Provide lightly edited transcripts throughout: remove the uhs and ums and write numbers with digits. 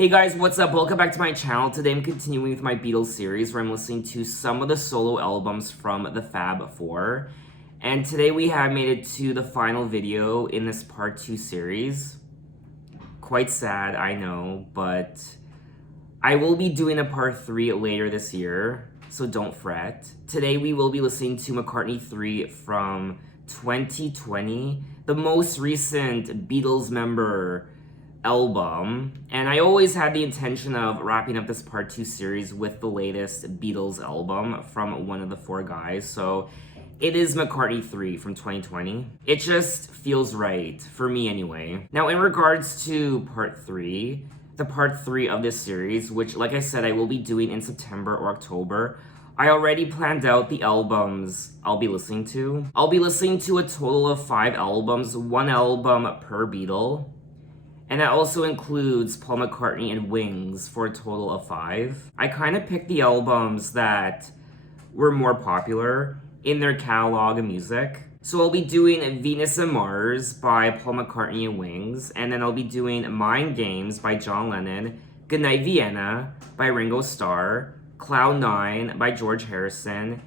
Hey guys, what's up? Welcome back to my channel. Today I'm continuing with my Beatles series where I'm listening to some of the solo albums from the Fab Four. And today we have made it to the final video in this part 2 series. Quite sad, I know, but I will be doing a part 3 later this year, so don't fret. Today we will be listening to McCartney III from 2020, the most recent Beatles member album, and I always had the intention of wrapping up this part 2 series with the latest Beatles album from one of the four guys, so it is McCartney III from 2020. It just feels right, for me anyway. Now in regards to part 3, the part 3 of this series, which like I said I will be doing in September or October, I already planned out the albums I'll be listening to. I'll be listening to a total of 5 albums, 1 album per Beatle. And that also includes Paul McCartney and Wings for a total of 5. I kind of picked the albums that were more popular in their catalog of music. So I'll be doing Venus and Mars by Paul McCartney and Wings, and then I'll be doing Mind Games by John Lennon, Goodnight Vienna by Ringo Starr, Cloud 9 by George Harrison,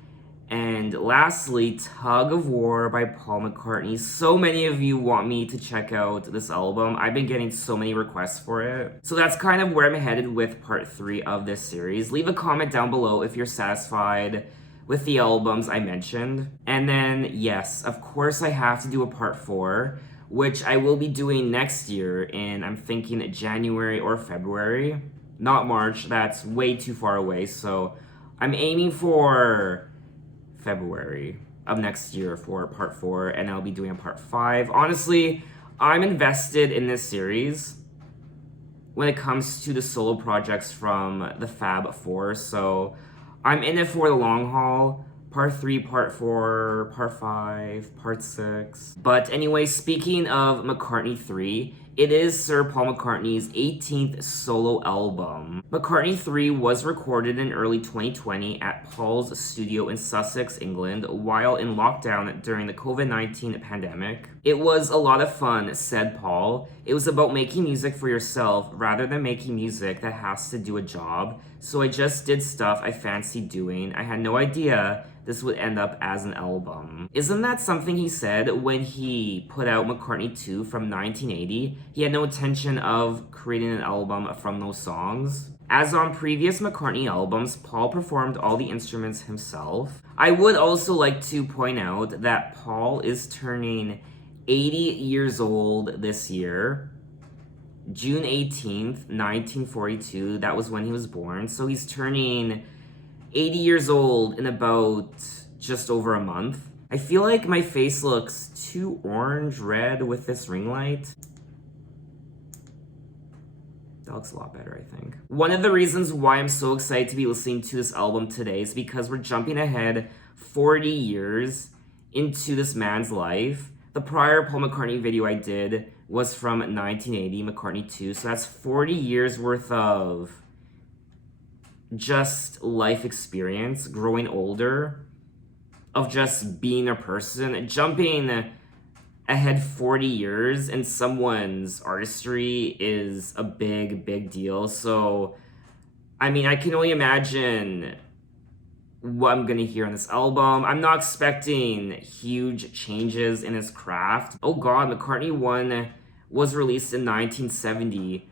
and lastly, Tug of War by Paul McCartney. So many of you want me to check out this album. I've been getting so many requests for it. So that's kind of where I'm headed with part 3 of this series. Leave a comment down below if you're satisfied with the albums I mentioned. And then, yes, of course I have to do a part 4, which I will be doing next year in, I'm thinking, January or February. Not March, that's way too far away. So I'm aiming for February of next year for part 4, and I'll be doing a part 5. Honestly, I'm invested in this series when it comes to the solo projects from the Fab Four, so I'm in it for the long haul. Part 3, part 4, part 5, part 6. But anyway, speaking of McCartney III, it is Sir Paul McCartney's 18th solo album. McCartney III was recorded in early 2020 at Paul's studio in Sussex, England, while in lockdown during the COVID-19 pandemic. It was a lot of fun, said Paul. It was about making music for yourself rather than making music that has to do a job. So I just did stuff I fancied doing. I had no idea this would end up as an album. Isn't that something he said when he put out McCartney II from 1980? He had no intention of creating an album from those songs. As on previous McCartney albums, Paul performed all the instruments himself. I would also like to point out that Paul is turning 80 years old this year. June 18th, 1942, that was when he was born. So he's turning 80 years old in about just over a month. I feel like my face looks too orange red with this ring light. That looks a lot better, I think. One of the reasons why I'm so excited to be listening to this album today is because we're jumping ahead 40 years into this man's life. The prior Paul McCartney video I did was from 1980, McCartney II, so that's 40 years worth of just life experience, growing older, of just being a person. Jumping ahead 40 years in someone's artistry is a big deal. So, I mean, I can only imagine what I'm gonna hear on this album. I'm not expecting huge changes in his craft. Oh god, McCartney 1 was released in 1970.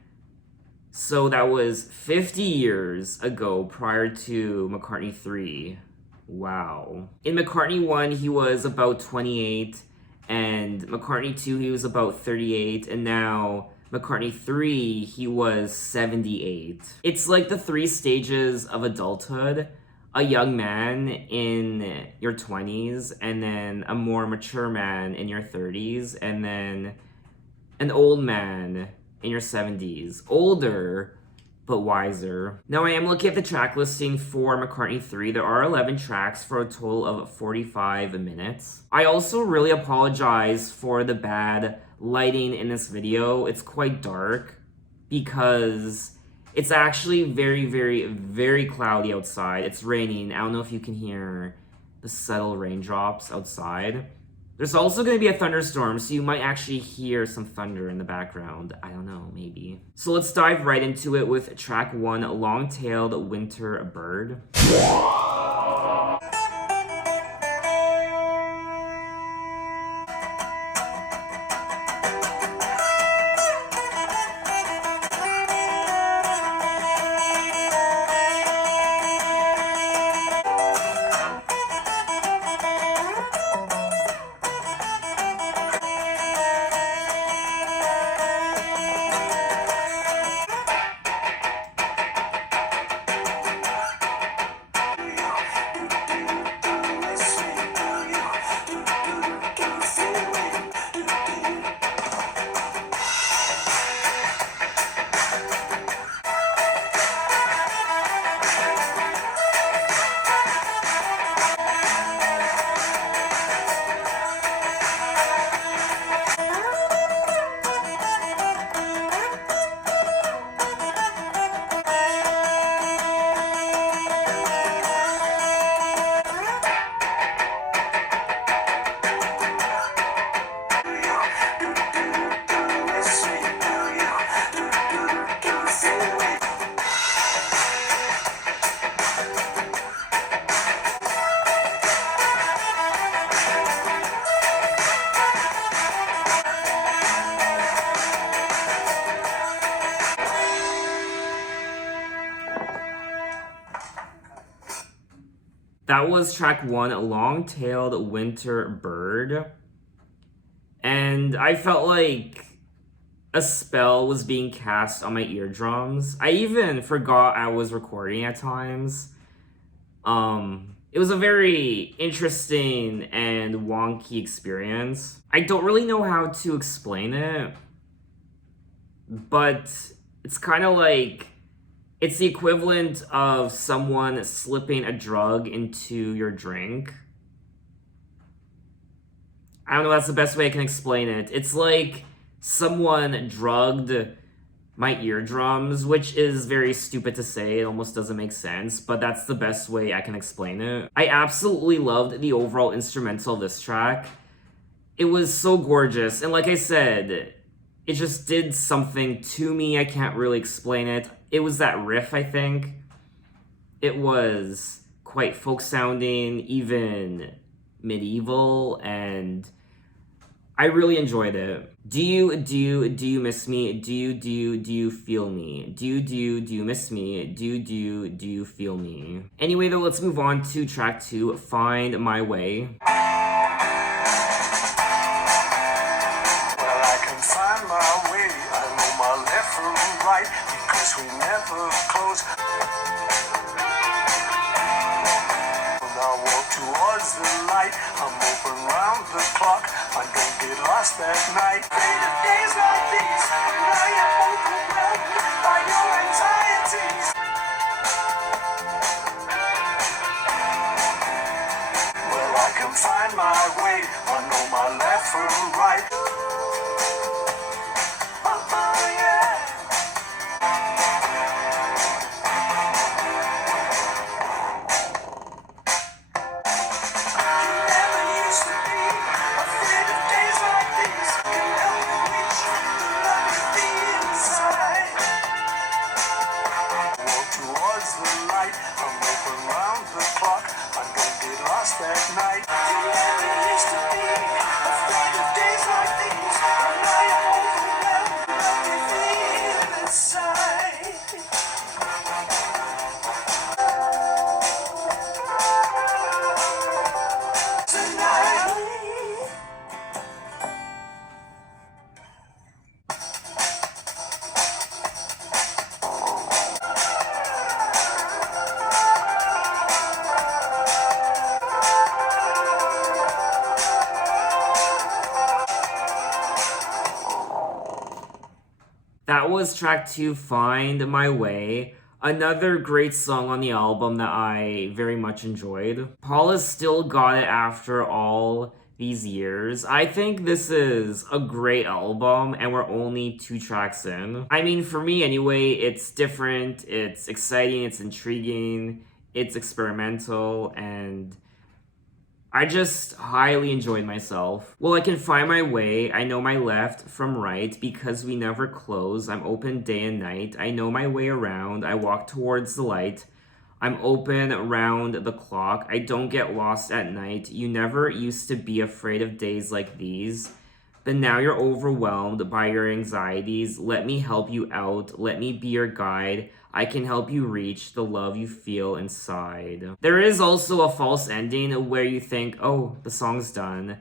So that was 50 years ago prior to McCartney III. Wow. In McCartney 1, he was about 28, and McCartney 2, he was about 38, and now McCartney III, he was 78. It's like the 3 stages of adulthood. A young man in your 20s, and then a more mature man in your 30s, and then an old man in your 70s. Older, but wiser. Now I am looking at the track listing for McCartney III. There are 11 tracks for a total of 45 minutes. I also really apologize for the bad lighting in this video. It's quite dark because it's actually very cloudy outside. It's raining. I don't know if you can hear the subtle raindrops outside. There's also going to be a thunderstorm, so you might actually hear some thunder in the background. I don't know, maybe. So let's dive right into it with track 1, Long-Tailed Winter Bird. That was track 1, Long-Tailed Winter Bird. And I felt like a spell was being cast on my eardrums. I even forgot I was recording at times. It was a very interesting and wonky experience. I don't really know how to explain it, but it's kind of like it's the equivalent of someone slipping a drug into your drink. I don't know, that's the best way I can explain it. It's like someone drugged my eardrums, which is very stupid to say. It almost doesn't make sense, but that's the best way I can explain it. I absolutely loved the overall instrumental of this track. It was so gorgeous, and like I said, it just did something to me. I can't really explain it. It was that riff, I think. It was quite folk sounding, even medieval, and I really enjoyed it. Do you miss me? Do you feel me? Do you miss me? Do you feel me? Anyway, though, let's move on to track 2, Find My Way. We never close. When I walk towards the light, I'm open round the clock. I don't get lost at night. Of days like these, and I am overwhelmed by your anxieties. Well, I can find my way. I know my left from right. That was track 2, Find My Way. Another great song on the album that I very much enjoyed. Paul has still got it after all these years. I think this is a great album and we're only 2 tracks in. I mean, for me anyway, it's different, it's exciting, it's intriguing, it's experimental, and I just highly enjoyed myself. Well, I can find my way. I know my left from right because we never close. I'm open day and night. I know my way around. I walk towards the light. I'm open round the clock. I don't get lost at night. You never used to be afraid of days like these. But now you're overwhelmed by your anxieties. Let me help you out. Let me be your guide. I can help you reach the love you feel inside. There is also a false ending where you think, oh, the song's done.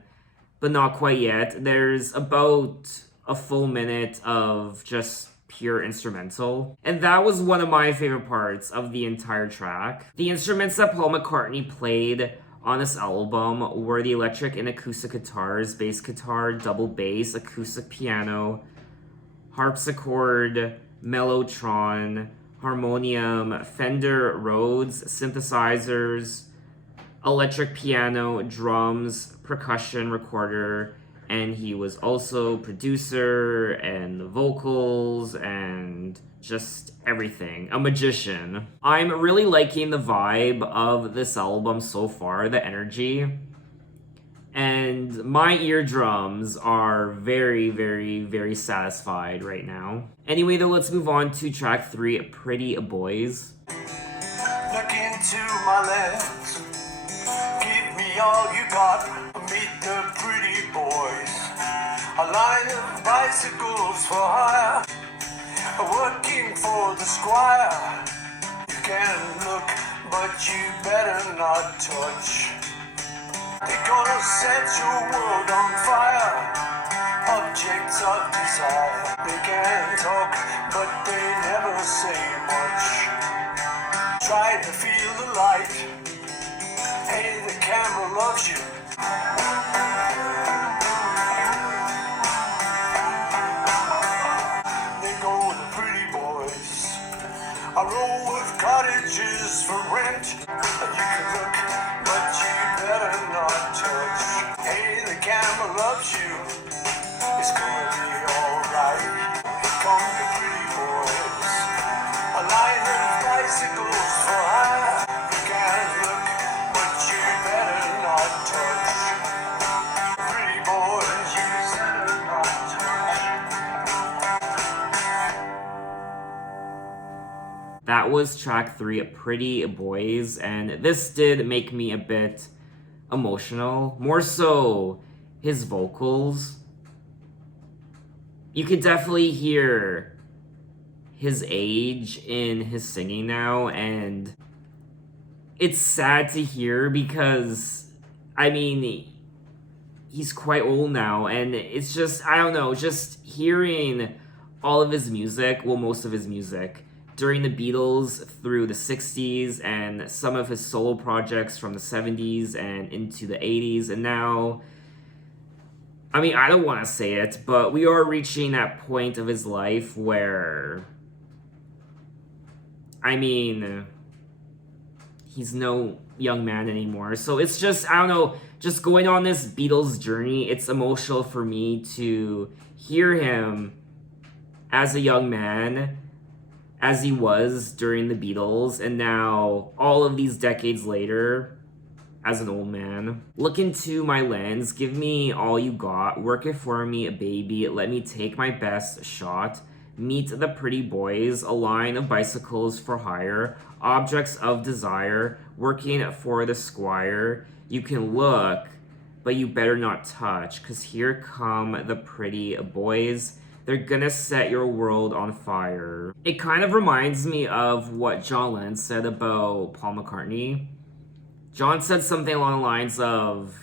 But not quite yet. There's about a full minute of just pure instrumental. And that was one of my favorite parts of the entire track. The instruments that Paul McCartney played on this album were the electric and acoustic guitars, bass guitar, double bass, acoustic piano, harpsichord, mellotron, harmonium, Fender Rhodes, synthesizers, electric piano, drums, percussion recorder, and he was also producer and vocals and just everything. A magician. I'm really liking the vibe of this album so far, the energy. And my eardrums are very, very, very satisfied right now. Anyway, though, let's move on to track 3, Pretty Boys. Look into my lens. Give me all you got. Meet the pretty boys. A line of bicycles for hire. Working for the squire. You can look, but you better not touch. They're gonna set your world on fire. Objects of desire. They can talk, but they never say much. Try to feel the light. Hey, the camera loves you. They go the pretty boys. A row of cottages for rent. You can look, but you better not touch. Hey, the camera loves you. It's gonna be alright. Here come the pretty boys. A line of bicycles for hire. You can look, but you better not touch. Pretty boys, you better not touch. That was track 3, Pretty Boys, and this did make me a bit emotional. More so, his vocals. You could definitely hear his age in his singing now, and it's sad to hear because, I mean, he's quite old now, and it's just, I don't know, just hearing all of his music, well, most of his music, during the Beatles through the 60s and some of his solo projects from the 70s and into the 80s, and now, I mean, I don't want to say it, but we are reaching that point of his life where, I mean, he's no young man anymore. So it's just, I don't know, just going on this Beatles journey, it's emotional for me to hear him as a young man, as he was during the Beatles, and now, all of these decades later, as an old man. Look into my lens, give me all you got, work it for me, baby, let me take my best shot. Meet the pretty boys, a line of bicycles for hire, objects of desire, working for the squire. You can look, but you better not touch, 'cause here come the pretty boys. They're gonna set your world on fire. It kind of reminds me of what John Lennon said about Paul McCartney. John said something along the lines of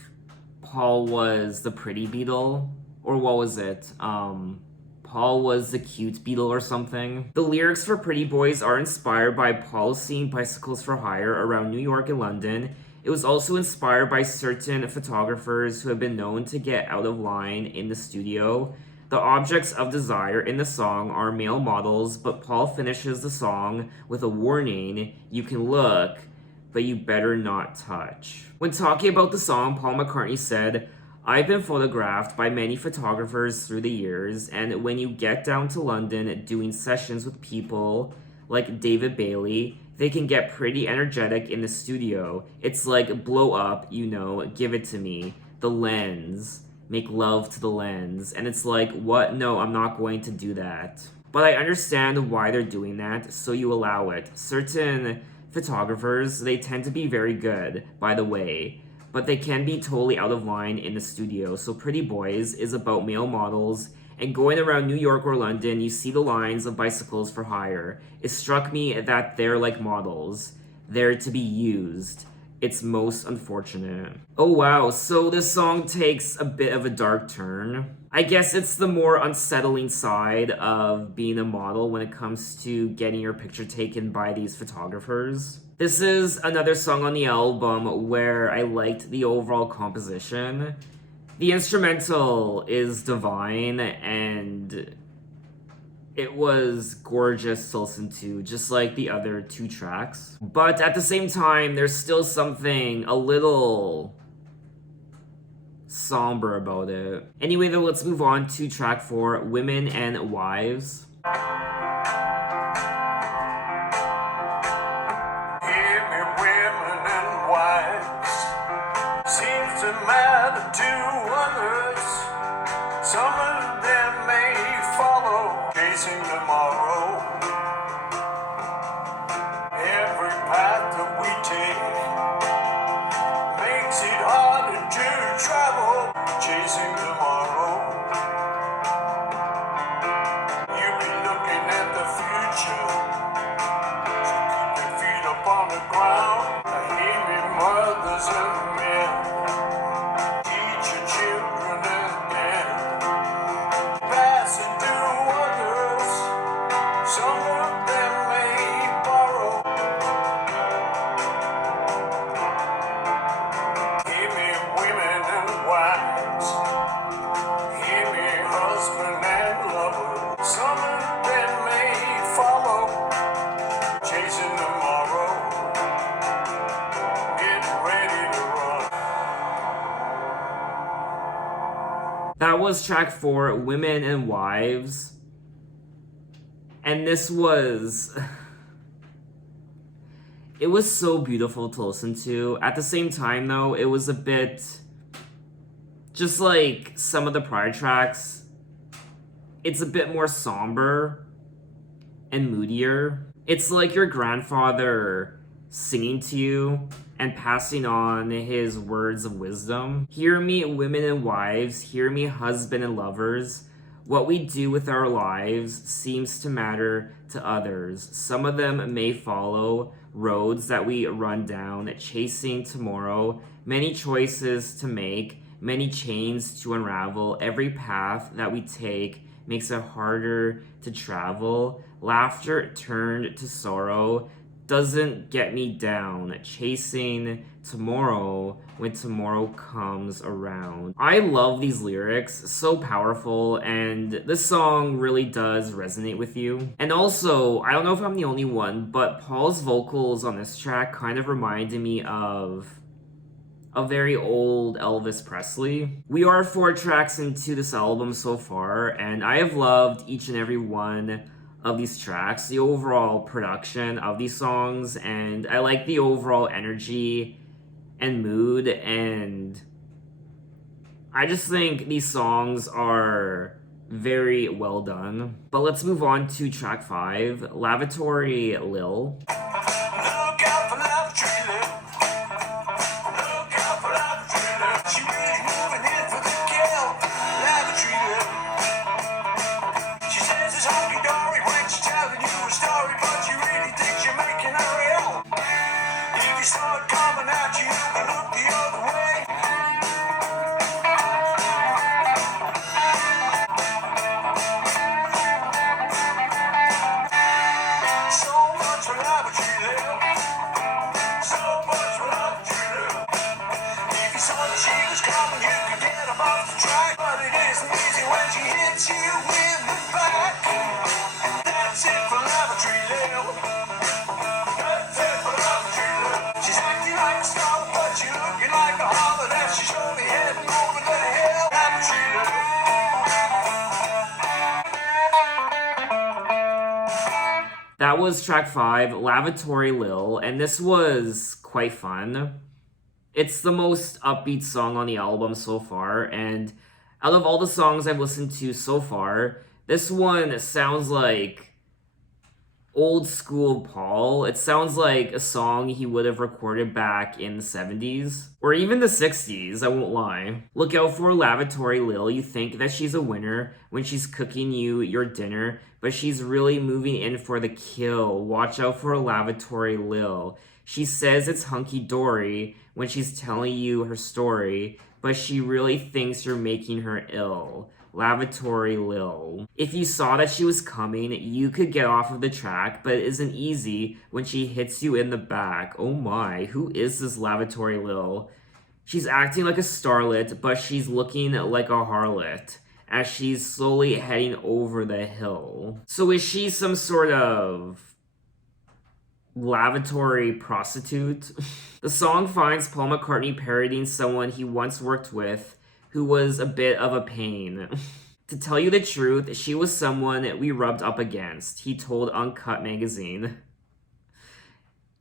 Paul was the pretty Beatle, or what was it? Paul was the cute Beatle or something. The lyrics for Pretty Boys are inspired by Paul seeing bicycles for hire around New York and London. It was also inspired by certain photographers who have been known to get out of line in the studio. The objects of desire in the song are male models, but Paul finishes the song with a warning: you can look, but you better not touch. When talking about the song, Paul McCartney said, "I've been photographed by many photographers through the years, and when you get down to London doing sessions with people like David Bailey, they can get pretty energetic in the studio. It's like blow up, you know, give it to me. The lens, make love to the lens. And it's like, what? No, I'm not going to do that. But I understand why they're doing that, so you allow it. Certain photographers, they tend to be very good, by the way, but they can be totally out of line in the studio. So Pretty Boys is about male models, and going around New York or London, you see the lines of bicycles for hire. It struck me that they're like models. They're to be used. It's most unfortunate. Oh wow, so this song takes a bit of a dark turn. I guess it's the more unsettling side of being a model when it comes to getting your picture taken by these photographers. This is another song on the album where I liked the overall composition. The instrumental is divine and it was gorgeous to listen to, just like the other two tracks. But at the same time, there's still something a little somber about it. Anyway, though, let's move on to track 4, Women and Wives. Hear me, women and wives. Seems to matter to others. Some of them may follow, chasing tomorrow. Every path that we take makes it harder to travel, chasing tomorrow. You'll be looking at the future, so keep your feet up on the ground. I hear me, mothers and men, teach your children and men, pass it to others. Some of them may borrow. Hear me, women and wives. Hear me, husband and lover. Some of them may follow, chasing tomorrow. Get ready to run. That was track 4, Women and Wives. And this was... it was so beautiful to listen to. At the same time, though, it was a bit... just like some of the prior tracks, it's a bit more somber and moodier. It's like your grandfather singing to you and passing on his words of wisdom. Hear me, women and wives. Hear me, husband and lovers. What we do with our lives seems to matter to others. Some of them may follow roads that we run down, chasing tomorrow. Many choices to make, many chains to unravel. Every path that we take makes it harder to travel. Laughter turned to sorrow doesn't get me down, chasing tomorrow when tomorrow comes around. I love these lyrics, so powerful, and this song really does resonate with you. And also, I don't know if I'm the only one, but Paul's vocals on this track kind of reminded me of a very old Elvis Presley. We are 4 tracks into this album so far, and I have loved each and every one of these tracks, the overall production of these songs, and I like the overall energy and mood, and I just think these songs are very well done. But let's move on to track 5, Lavatory Lil. Look out for Lavatory Lil. Look out for Lavatory Lil. She really moving in for the kill. Lavatory Lil. She says it's honky-dory when she's telling you a story, but you really think you're making her ill. If you saw it coming at you, you can look the other way. So much for Lavatory Lil. So much for Lavatory Lil. If you saw that she was coming, you could get up off the track, but it isn't easy when she hits you in the back. That's it for Lavatory Lil. That's it for Lavatory Lil. She's acting like a star, but she's looking like a harlot as she's surely heading over the hill. Lavatory Lil. That was track 5, Lavatory Lil, and this was quite fun. It's the most upbeat song on the album so far, and out of all the songs I've listened to so far, this one sounds like old school Paul. It sounds like a song he would have recorded back in the 70s, or even the 60s, I won't lie. Look out for Lavatory Lil. You think that she's a winner when she's cooking you your dinner, but she's really moving in for the kill. Watch out for Lavatory Lil. She says it's hunky-dory when she's telling you her story, but she really thinks you're making her ill. Lavatory Lil. If you saw that she was coming, you could get off of the track, but it isn't easy when she hits you in the back. Oh my, who is this Lavatory Lil? She's acting like a starlet, but she's looking like a harlot as she's slowly heading over the hill. So is she some sort of lavatory prostitute? The song finds Paul McCartney parodying someone he once worked with who was a bit of a pain. To tell you the truth, she was someone we rubbed up against, he told Uncut magazine.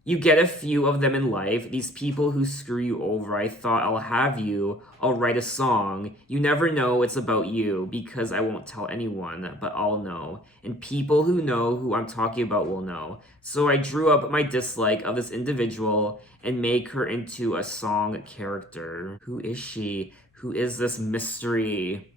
You get a few of them in life, these people who screw you over. I thought I'll have you, I'll write a song. You never know it's about you, because I won't tell anyone, but I'll know. And people who know who I'm talking about will know. So I drew up my dislike of this individual and make her into a song character. Who is she? Who is this mystery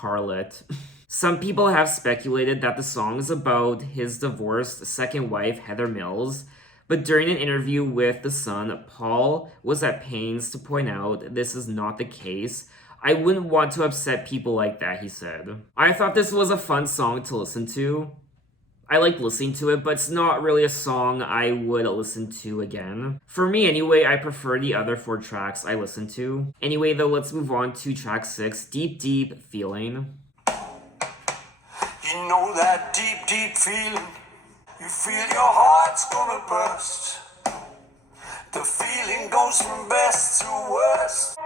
harlot? Some people have speculated that the song is about his divorced second wife, Heather Mills, but during an interview with The Sun, Paul was at pains to point out this is not the case. I wouldn't want to upset people like that, he said. I thought this was a fun song to listen to. I like listening to it, but it's not really a song I would listen to again. For me anyway, I prefer the other 4 tracks I listened to. Anyway though, let's move on to track 6, Deep Deep Feeling. You know that deep, deep feeling. You feel your heart's gonna burst. The feeling goes from best to worst.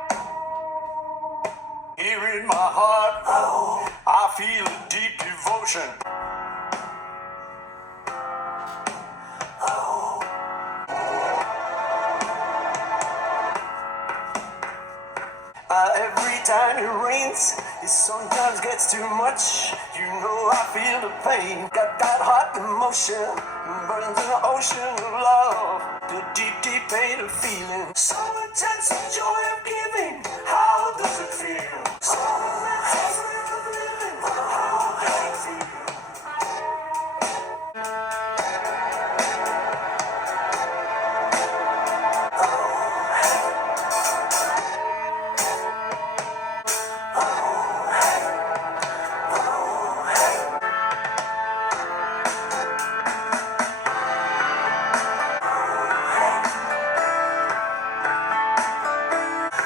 Here in my heart, oh, I feel a deep devotion. Every time it rains, it sometimes gets too much. You know I feel the pain. Got that hot emotion, burns in the ocean of love. The deep, deep pain of feeling. So intense the joy of giving. How does it feel? So intense of living. How does it feel?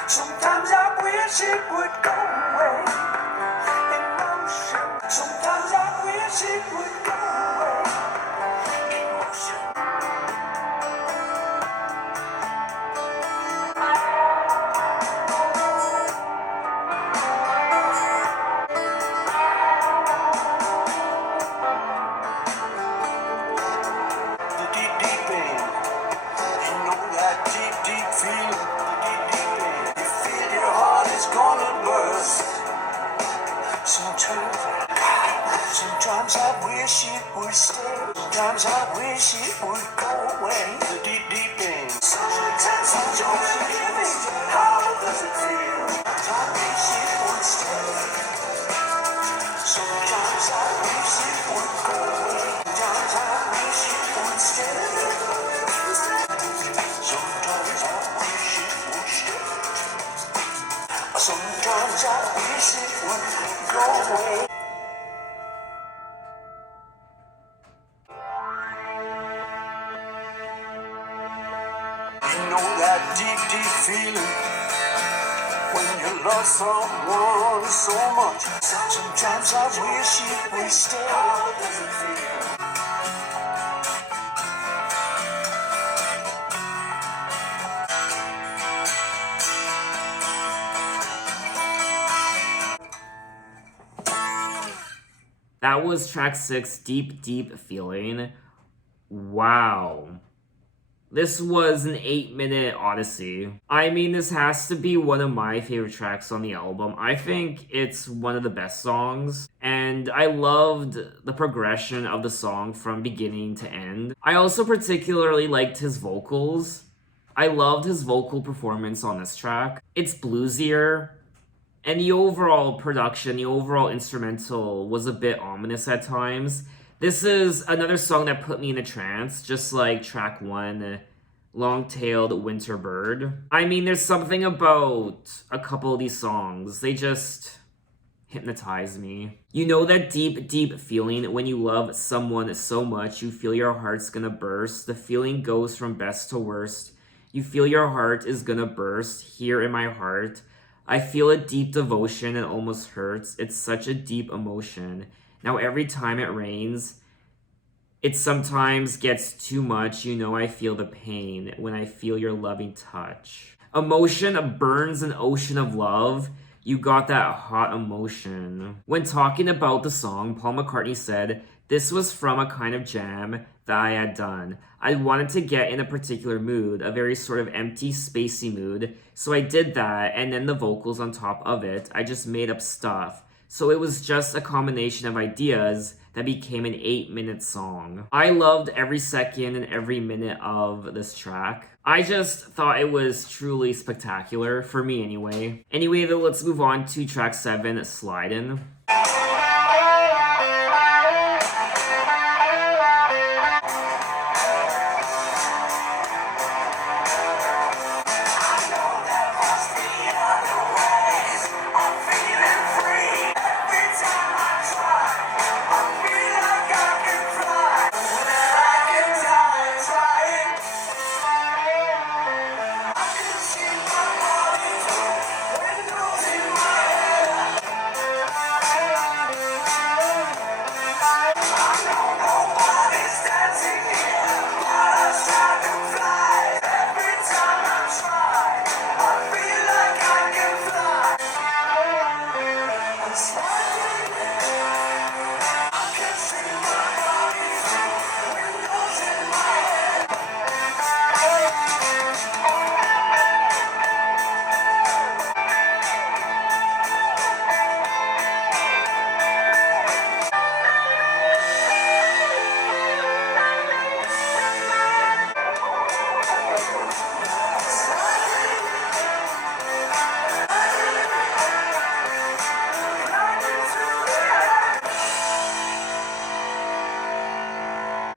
Sometimes I wish it would go away in motion. Sometimes I wish it would go away in motion. The deep, deep pain. You know that deep, deep feeling. Gonna burst. Sometimes I wish it would stay. Sometimes I wish it would go away. The deep, deep pain. Sometimes I don't forgive it. How does it feel? I wish it would stay. Sometimes I wish it would go away. Sometimes I wish it would stay. Sometimes I wish it would stay. Sometimes I wish it would go away. You know that deep, deep feeling when you love someone so much. Sometimes I wish it would stay. How does it feel? That was track 6, Deep Deep Feeling. Wow. This was an 8-minute odyssey. I mean, this has to be one of my favorite tracks on the album. I think it's one of the best songs, and I loved the progression of the song from beginning to end. I also particularly liked his vocals. I loved his vocal performance on this track. It's bluesier, and the overall production, the overall instrumental was a bit ominous at times. This is another song that put me in a trance, just like track 1, Long-Tailed Winter Bird. I mean, there's something about a couple of these songs. They just hypnotize me. You know that deep, deep feeling when you love someone so much, you feel your heart's gonna burst. The feeling goes from best to worst. You feel your heart is gonna burst here in my heart. I feel a deep devotion, it almost hurts. It's such a deep emotion. Now every time it rains, it sometimes gets too much. You know I feel the pain when I feel your loving touch. Emotion burns an ocean of love. You got that hot emotion. When talking about the song, Paul McCartney said, "This was from a kind of jam that I had done. I wanted to get in a particular mood, a very sort of empty, spacey mood. So I did that, and then the vocals on top of it. I just made up stuff. So it was just a combination of ideas that became an 8-minute song." I loved every second and every minute of this track. I just thought it was truly spectacular, for me anyway. Anyway, though, let's move on to track 7, Slidin'.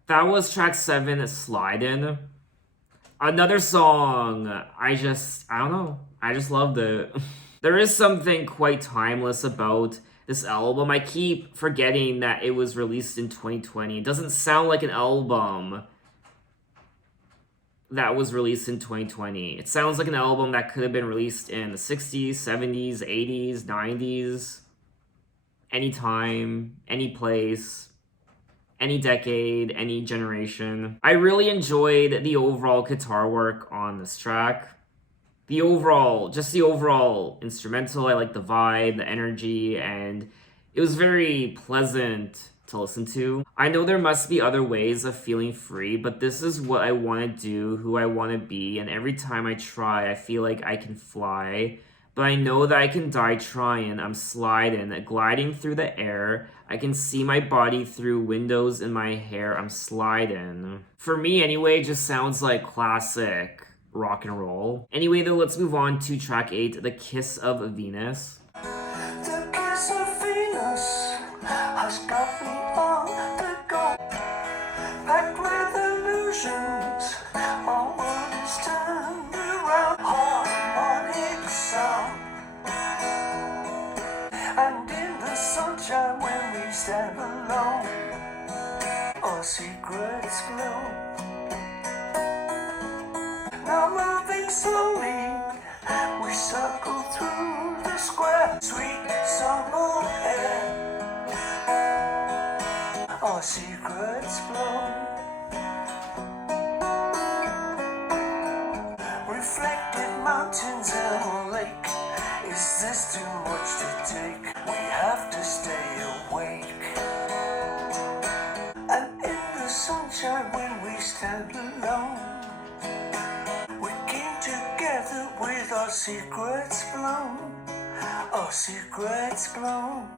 That was track 7, Slidin'. Another song, I don't know. I just loved it. There is something quite timeless about this album. I keep forgetting that it was released in 2020. It doesn't sound like an album that was released in 2020. It sounds like an album that could have been released in the 60s, 70s, 80s, 90s. Anytime, any place, any decade, any generation. I really enjoyed the overall guitar work on this track. The overall instrumental, I like the vibe, the energy, and it was very pleasant to listen to. I know there must be other ways of feeling free, but this is what I want to do, who I want to be, and every time I try, I feel like I can fly. But I know that I can die trying. I'm sliding, gliding through the air. I can see my body through windows in my hair. I'm sliding. For me, anyway, it just sounds like classic rock and roll. Anyway, though, let's move on to track 8, The Kiss of Venus. The kiss of Venus has got me on the go. Packed with illusions, our world is turned around. Harmonic sound. And in the sunshine when we stand alone, our secrets glow. Now moving slowly, we circle through the square. Sweet summer air, our secrets blow. Reflected mountains and a lake. Is this too much to take? We have to stay awake. And in the sunshine when we alone. We came together with our secrets blown, our secrets blown.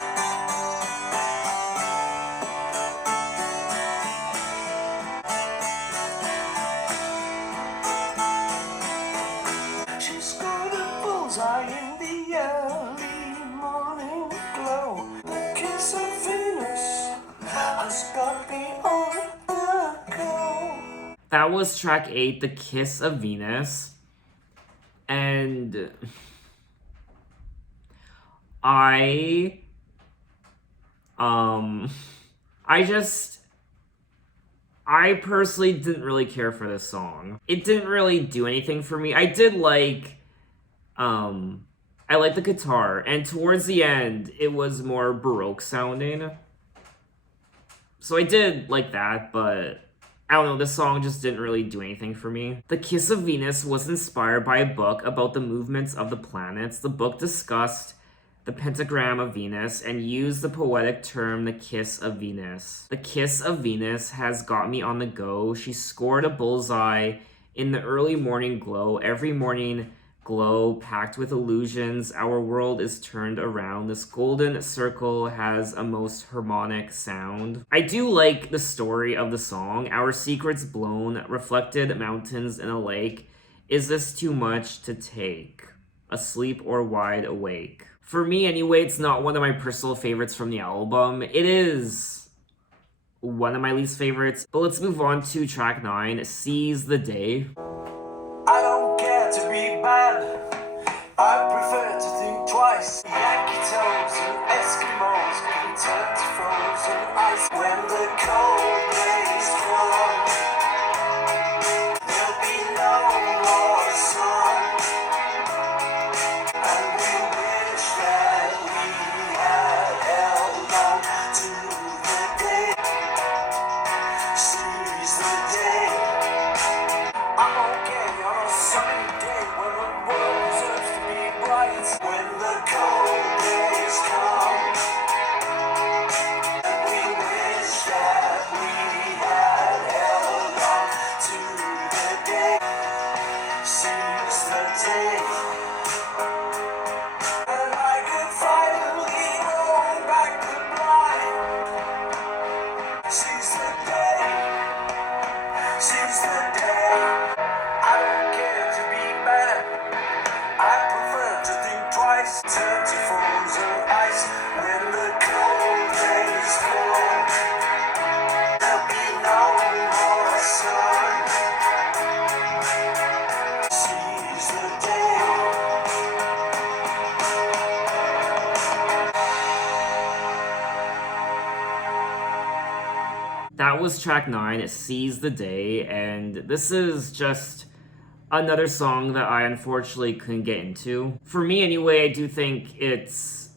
She's got a bullseye in the early morning glow. The kiss of Venus has got me on the go. That was track 8, The Kiss of Venus. And I personally didn't really care for this song. It didn't really do anything for me. I did like I liked the guitar, and towards the end it was more Baroque sounding. So I did like that, but I don't know, this song just didn't really do anything for me. The Kiss of Venus was inspired by a book about the movements of the planets. The book discussed the pentagram of Venus and used the poetic term the kiss of Venus. The Kiss of Venus has got me on the go. She scored a bullseye in the early morning glow. Every morning glow packed with illusions. Our world is turned around. This golden circle has a most harmonic sound. I do like the story of the song. Our secrets blown, reflected mountains in a lake. Is this too much to take? Asleep or wide awake? For me, anyway, it's not one of my personal favorites from the album. It is one of my least favorites. But let's move on to track 9, Seize the Day. I don't care to be bad, I prefer to think twice. Yankee toes and Eskimos can turn to frozen ice. When the cold days come, there'll be no more sun. And we wish that we had held on to the day. Seize the day. I'm okay on a sunny day when the world deserves to be bright. When the cold days come, and we wish that we had held on to the day. Seize the day. And I could finally roll back the blind. Seize the day. Seize the day. I don't care to be bad, I prefer to think twice. Turn to frozen ice when the cold days come. There'll be no more sun. Seize the day. That was track 9, Seize the Day, and this is just another song that I unfortunately couldn't get into. For me anyway, I do think it's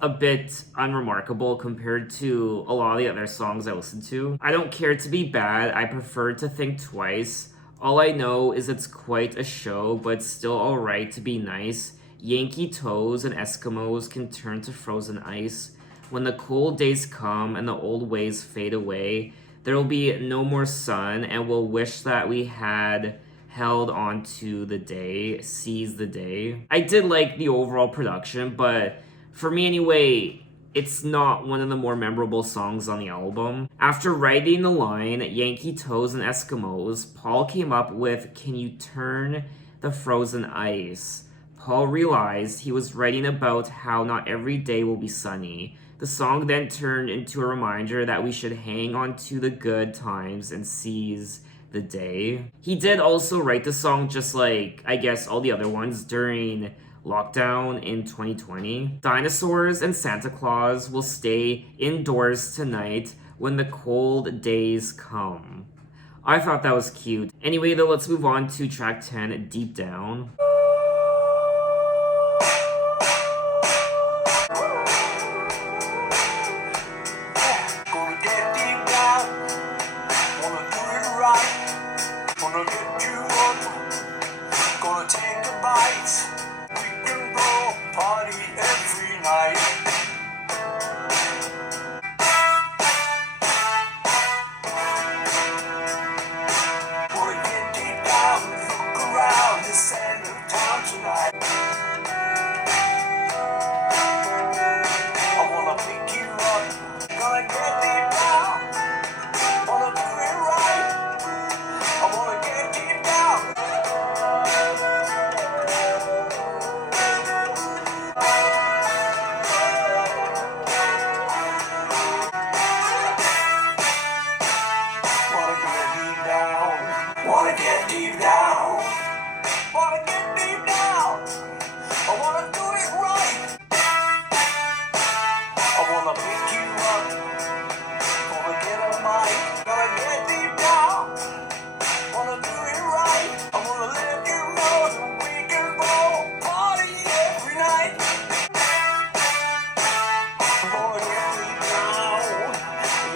a bit unremarkable compared to a lot of the other songs I listen to. I don't care to be bad, I prefer to think twice. All I know is it's quite a show, but it's still alright to be nice. Yankee toes and Eskimos can turn to frozen ice. When the cold days come and the old ways fade away, there will be no more sun, and we'll wish that we had held on to the day, seize the day. I did like the overall production, but for me anyway, it's not one of the more memorable songs on the album. After writing the line, Yankee toes and Eskimos, Paul came up with, Can you turn the frozen ice? Paul realized he was writing about how not every day will be sunny. The song then turned into a reminder that we should hang on to the good times and seize the day. He did also write the song just like, I guess, all the other ones during lockdown in 2020. Dinosaurs and Santa Claus will stay indoors tonight when the cold days come. I thought that was cute. Anyway, though, let's move on to track 10, Deep Down. Gonna get deep down, wanna do it right, wanna get you up, gonna take a bite. We can go party every night. get deep down. Wanna get deep down. I wanna do it right. I wanna pick you up. Wanna get on mic. Wanna get deep down. Wanna do it right. I wanna let you know that we can roll party every night. Wanna get deep down.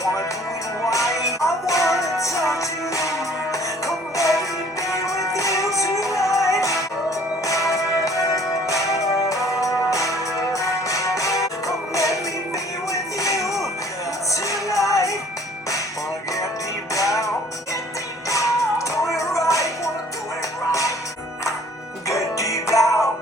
Wanna do it right. I wanna talk to you. Come let me be with you tonight. Come let me be with you tonight. Wanna get deep down. Get deep down. Do it right. Wanna do it right. Get deep down.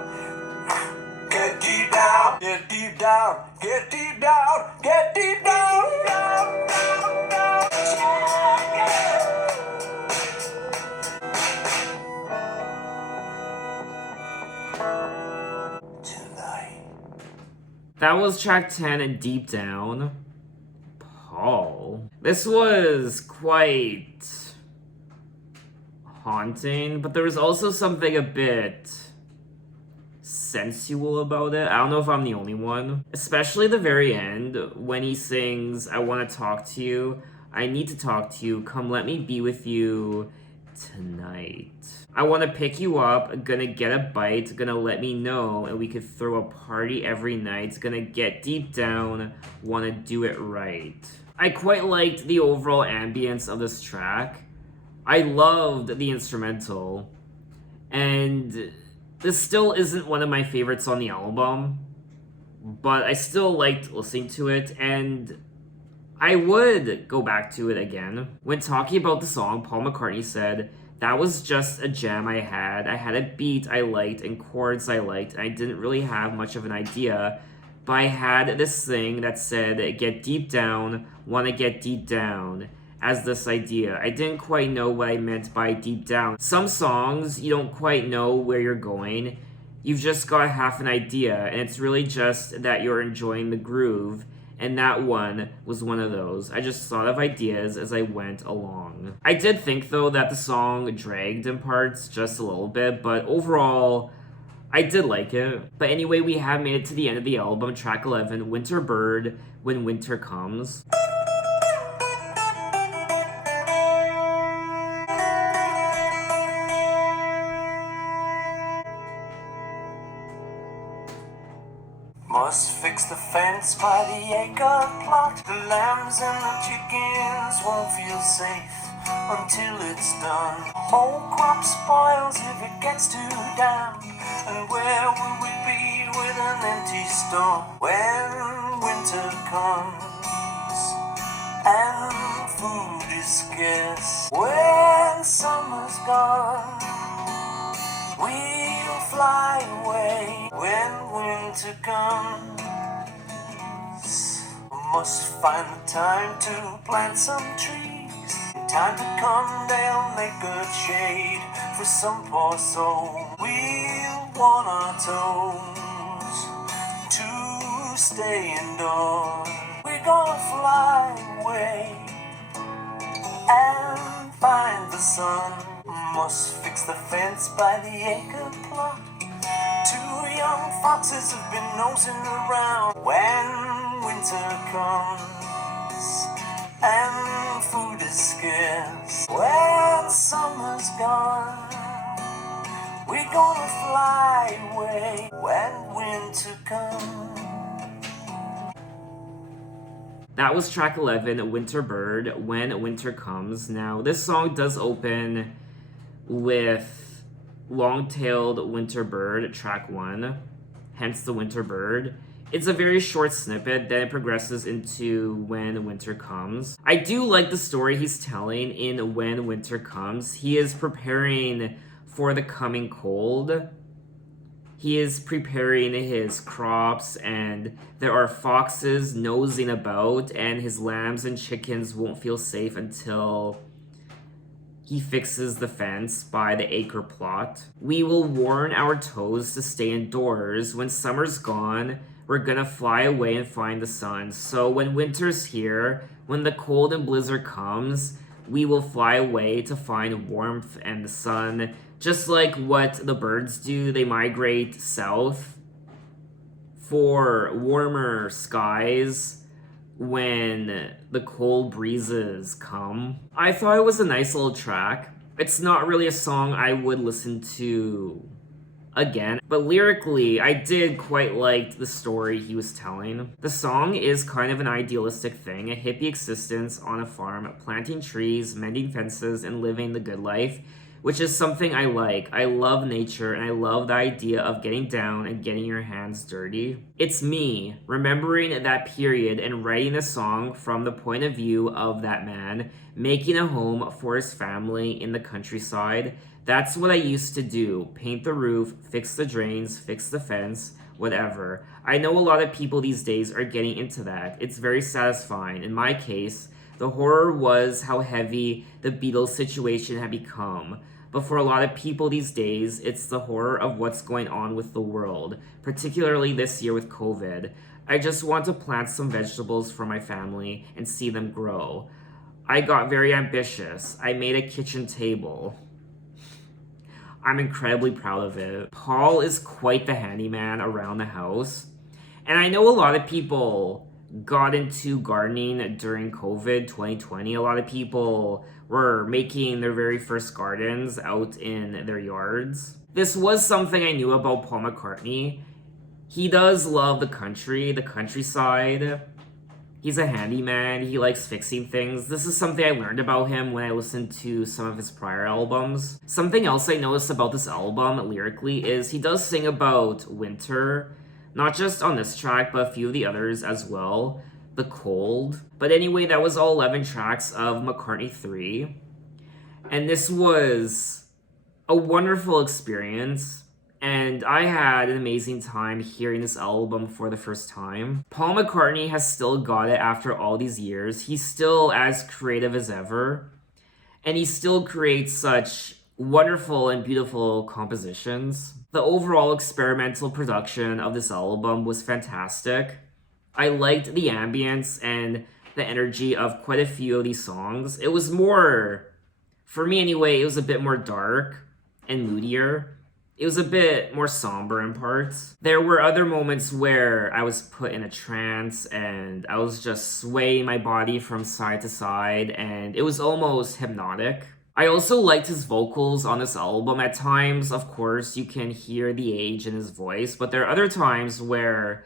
Get deep down. Get deep down. Get deep down. Get deep down. Down, down, down. Yeah. Tonight. That was track 10 and Deep Down. Paul. This was quite haunting, but there was also something a bit sensual about it. I don't know if I'm the only one. Especially the very end when he sings, I want to talk to you. I need to talk to you. Come let me be with you tonight. I want to pick you up. Gonna get a bite. Gonna let me know. And we could throw a party every night. Gonna get deep down. Want to do it right. I quite liked the overall ambience of this track. I loved the instrumental. And this still isn't one of my favorites on the album, but I still liked listening to it, and I would go back to it again. When talking about the song, Paul McCartney said, that was just a jam I had. I had a beat I liked and chords I liked, and I didn't really have much of an idea, but I had this thing that said, get deep down, wanna get deep down, as this idea. I didn't quite know what I meant by deep down. Some songs, you don't quite know where you're going. You've just got half an idea, and it's really just that you're enjoying the groove, and that one was one of those. I just thought of ideas as I went along. I did think, though, that the song dragged in parts just a little bit, but overall, I did like it. But anyway, we have made it to the end of the album, track 11, Winter Bird, When Winter Comes. Must fix the fence by the acre plot. The lambs and the chickens won't feel safe until it's done. Whole crop spoils if it gets too damp. And where will we be with an empty store when winter comes and food is scarce? When summer's gone, we'll fly away when winter comes. Must find the time to plant some trees. In time to come, they'll make good shade for some poor soul. We'll warm our toes to stay indoors. We're gonna fly away and find the sun. Must fix the fence by the acre plot. Two young foxes have been nosing around when winter comes and food is scarce. When summer's gone, we're gonna fly away when winter comes. That was track 11, Winter Bird, When Winter Comes. Now, this song does open with Long-Tailed Winter Bird, track 1, hence the Winter Bird. It's a very short snippet, then it progresses into When Winter Comes. I do like the story he's telling in When Winter Comes. He is preparing for the coming cold. He is preparing his crops, and there are foxes nosing about, and his lambs and chickens won't feel safe until he fixes the fence by the acre plot. We will warn our toes to stay indoors. When summer's gone, we're gonna fly away and find the sun. So when winter's here, when the cold and blizzard comes, we will fly away to find warmth and the sun. Just like what the birds do, they migrate south for warmer skies when the cold breezes come. I thought it was a nice little track. It's not really a song I would listen to again, but lyrically, I did quite like the story he was telling. The song is kind of an idealistic thing, a hippie existence on a farm, planting trees, mending fences, and living the good life, which is something I like. I love nature, and I love the idea of getting down and getting your hands dirty. It's me, remembering that period and writing a song from the point of view of that man, making a home for his family in the countryside. That's what I used to do. Paint the roof, fix the drains, fix the fence, whatever. I know a lot of people these days are getting into that. It's very satisfying. In my case, the horror was how heavy the Beatles situation had become. But for a lot of people these days, it's the horror of what's going on with the world, particularly this year with COVID. I just want to plant some vegetables for my family and see them grow. I got very ambitious. I made a kitchen table. I'm incredibly proud of it. Paul is quite the handyman around the house. And I know a lot of people got into gardening during COVID 2020. A lot of people were making their very first gardens out in their yards. This was something I knew about Paul McCartney. He does love the country, the countryside. He's a handyman. He likes fixing things. This is something I learned about him when I listened to some of his prior albums. Something else I noticed about this album lyrically is he does sing about winter, not just on this track, but a few of the others as well. The cold. But anyway, that was all 11 tracks of McCartney III. And this was a wonderful experience. And I had an amazing time hearing this album for the first time. Paul McCartney has still got it after all these years. He's still as creative as ever. And he still creates such wonderful and beautiful compositions. The overall experimental production of this album was fantastic. I liked the ambience and the energy of quite a few of these songs. It was more, for me anyway, it was a bit more dark and moodier. It was a bit more somber in parts. There were other moments where I was put in a trance and I was just swaying my body from side to side, and it was almost hypnotic. I also liked his vocals on this album. At times, of course, you can hear the age in his voice, but there are other times where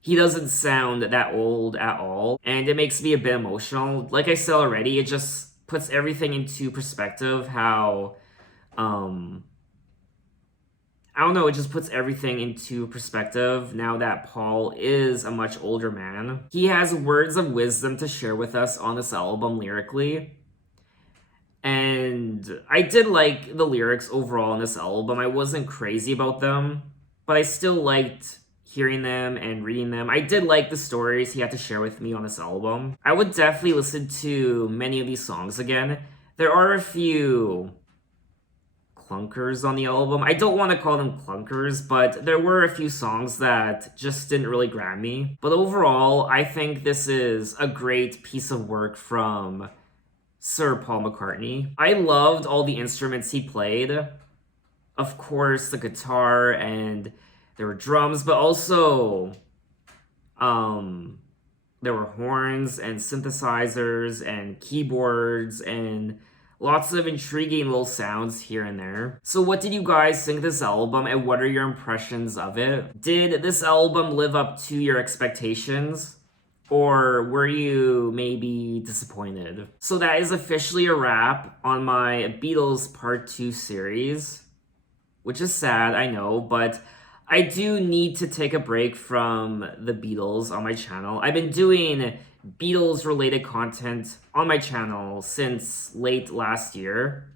he doesn't sound that old at all, and it makes me a bit emotional. Like I said already, it just puts everything into perspective how, I don't know, it just puts everything into perspective now that Paul is a much older man. He has words of wisdom to share with us on this album lyrically. And I did like the lyrics overall in this album. I wasn't crazy about them, but I still liked hearing them and reading them. I did like the stories he had to share with me on this album. I would definitely listen to many of these songs again. There are a few clunkers on the album. I don't want to call them clunkers, but there were a few songs that just didn't really grab me. But overall, I think this is a great piece of work from Sir Paul McCartney. I loved all the instruments he played. Of course, the guitar, and there were drums, but also there were horns and synthesizers and keyboards and lots of intriguing little sounds here and there. So what did you guys think of this album, and what are your impressions of it? Did this album live up to your expectations? Or were you maybe disappointed? So that is officially a wrap on my Beatles Part 2 series, which is sad, I know, but I do need to take a break from the Beatles on my channel. I've been doing Beatles-related content on my channel since late last year,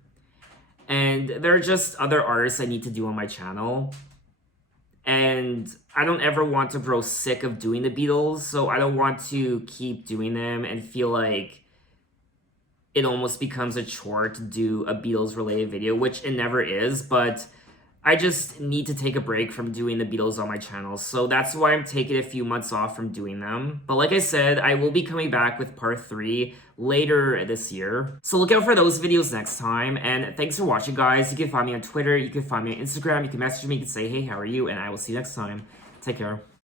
and there are just other artists I need to do on my channel. And I don't ever want to grow sick of doing the Beatles, so I don't want to keep doing them and feel like it almost becomes a chore to do a Beatles-related video, which it never is, but I just need to take a break from doing the Beatles on my channel, so that's why I'm taking a few months off from doing them. But like I said, I will be coming back with part 3 later this year. So look out for those videos next time, and thanks for watching, guys. You can find me on Twitter, you can find me on Instagram, you can message me, you can say, hey, how are you? And I will see you next time. Take care.